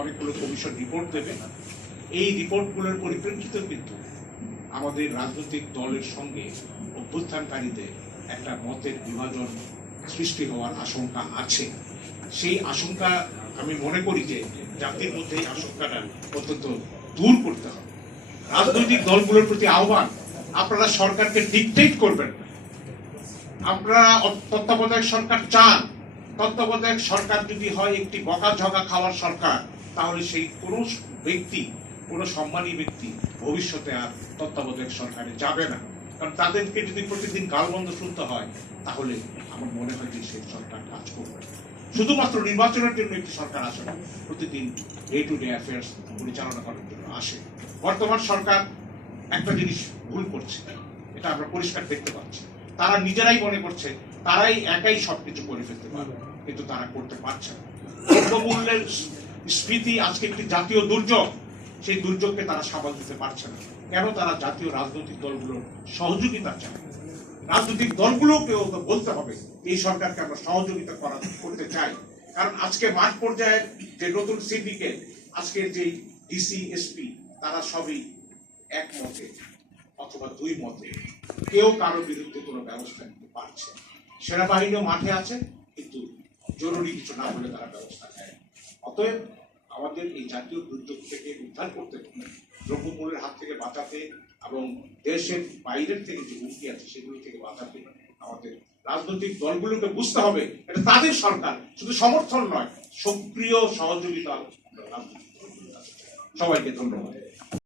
অনেকগুলো commission report দেবে। এই রিপোর্টগুলোর পরিপ্রেক্ষিতে কিন্তু আমাদের রাজনৈতিক দলের সঙ্গে অভ্যুত্থানকারীদের একটা মতের বিভাজন সৃষ্টি হওয়ার আশঙ্কা আছে। সেই আশঙ্কা আমি মনে করি যে জাতির মধ্যে এই আশঙ্কাটা অত্যন্ত দূর করতে হবে। রাজনৈতিক দলগুলোর প্রতি আহ্বান, আপনারা সরকারকে ডিকটেট করবেন না। আপনারা তত্ত্বাবধায়ক সরকার চান, তত্ত্বাবধায়ক সরকার যদি হয় একটি বকাঝকা খাওয়ার সরকার, তাহলে সেই কোনো ব্যক্তি, কোনো সম্মানী ব্যক্তি ভবিষ্যতে আর তত্ত্বাবধায়ক সরকারে যাবে না। কারণ তাদেরকে যদি প্রতিদিন গালমন্দ শুনতে হয়, তাহলে আমার মনে হয় যে সেই সরকার কাজ করবে। শুধুমাত্র নির্বাচনের জন্য একটি সরকার আসে না, প্রতিদিন ডে টু ডে অ্যাফেয়ার্স পরিচালনা করার জন্য আসে। বর্তমান সরকার একটা জিনিস ভুল করছে, এটা আমরা পরিষ্কার দেখতে পাচ্ছি। তারা নিজেরাই মনে করছে তারাই একাই সবকিছু করে ফেলতে পারবে, কিন্তু তারা করতে পারছে না। দ্রব্যমূল্যের স্ফীতি আজকে একটি জাতীয় দুর্যোগ, সেই দুর্যোগকে তারা সামাল দিতে পারছে না। কেন? তারা জাতীয় রাজনৈতিক দলগুলোর সহযোগিতা চায়। রাজনৈতিক দলগুলোকেও তো বলতে হবে এই সরকারকে আমরা সহযোগিতা করতে চাই। কারণ আজকে মাঠ পর্যায়ের যে নতুন সিন্ডিকেট, আজকের যে ডিসি এসপি, তারা সবই এক মতে অথবা দুই মতে, কেউ কারো বিরুদ্ধে কোনো ব্যবস্থা নিতে পারছে। সেনাবাহিনীও মাঠে আছে, কিন্তু জরুরি কিছু না হলে তারা ব্যবস্থা নেয়। অতএব আমাদের এই জাতীয় দুর্যোগ থেকে উদ্ধার করতে হবে, দ্রব্যমূল্যের হাত থেকে বাঁচাতে এবং দেশের বাইরের থেকে যে হুমকি আছে সেগুলো থেকে বাঁচাতে আমাদের রাজনৈতিক দলগুলোকে বুঝতে হবে এটা তাদের সরকার, শুধু সমর্থন নয়, সক্রিয় সহযোগিতা। সবাইকে ধন্যবাদ।